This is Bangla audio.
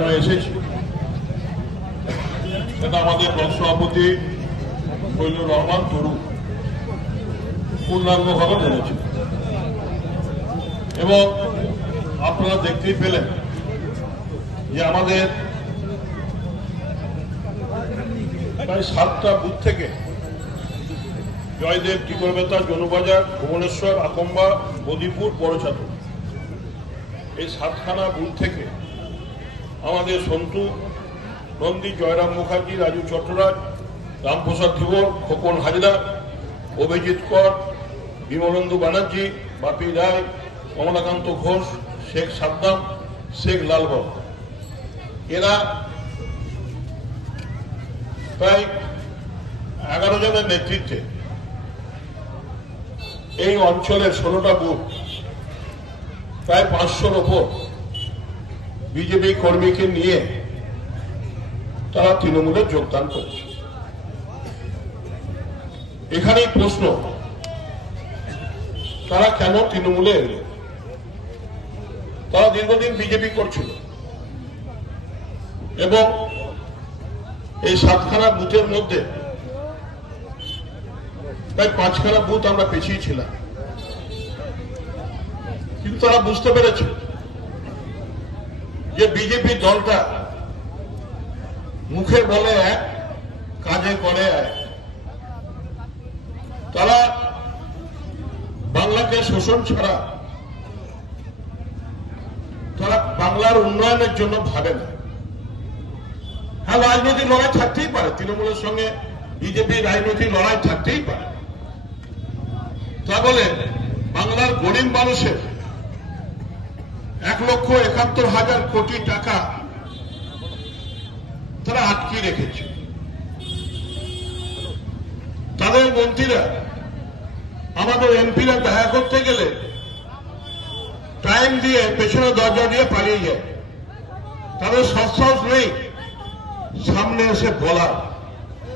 কেন এসেছি এটা আমাদের ব্লক সভাপতি ফজলুর রহমান তরু পূর্ণাঙ্গভাবে বলেছেন এবং আপনারা দেখতেই পেলেন যে আমাদের প্রায় 7টা বুথ থেকে জয়দেব, টিকরবেতা, জনুবাজার, ভুবনেশ্বর, আকম্বা, বদিপুর, বড়ছাত্র এই 7খানা বুথ থেকে আমাদের সন্তু নন্দী, জয়রাম মুখার্জি, রাজু চট্টরাজ, রামপ্রসাদ ধীবর, খোকন হাজরা, অভিজিৎ কর, বিমলেন্দু ব্যানার্জি, বাপি রায়, কমলাকান্ত ঘোষ, শেখ সাদ্দাম, শেখ লালবাবু এরা প্রায় 11 জনের নেতৃত্বে এই অঞ্চলের 16টা বুথ প্রায় 500-র ওপর বিজেপি কর্মীকে নিয়ে তারা তৃণমূলে যোগদান করেছে। এখানেই প্রশ্ন, তারা কেন তৃণমূলে এলো? তারা দীর্ঘদিন বিজেপি করছিল এবং এই 7খানা বুথের মধ্যে প্রায় 5খানা বুথ আমরা পেছিয়েছিলাম, কিন্তু তারা বুঝতে পেরেছে যে বিজেপি দলটা মুখে বলে এক, কাজে করে এক। তারা বাংলাকে শোষণ ছাড়া তারা বাংলার উন্নয়নের জন্য ভাবে না। হ্যাঁ, রাজনৈতিক লড়াই থাকতেই পারে, তৃণমূলের সঙ্গে বিজেপির রাজনৈতিক লড়াই থাকতেই পারে, তা বলে বাংলার গরিব মানুষের 1,71,000 কোটি টাকা তারা আটকে রেখেছে। তাদের মন্ত্রীরা, আমাদের এমপিরা দেখা করতে গেলে টাইম দিয়ে পেছনে দরজা দিয়ে পালিয়ে যায়। তাদের সাহস নেই সামনে এসে বলার।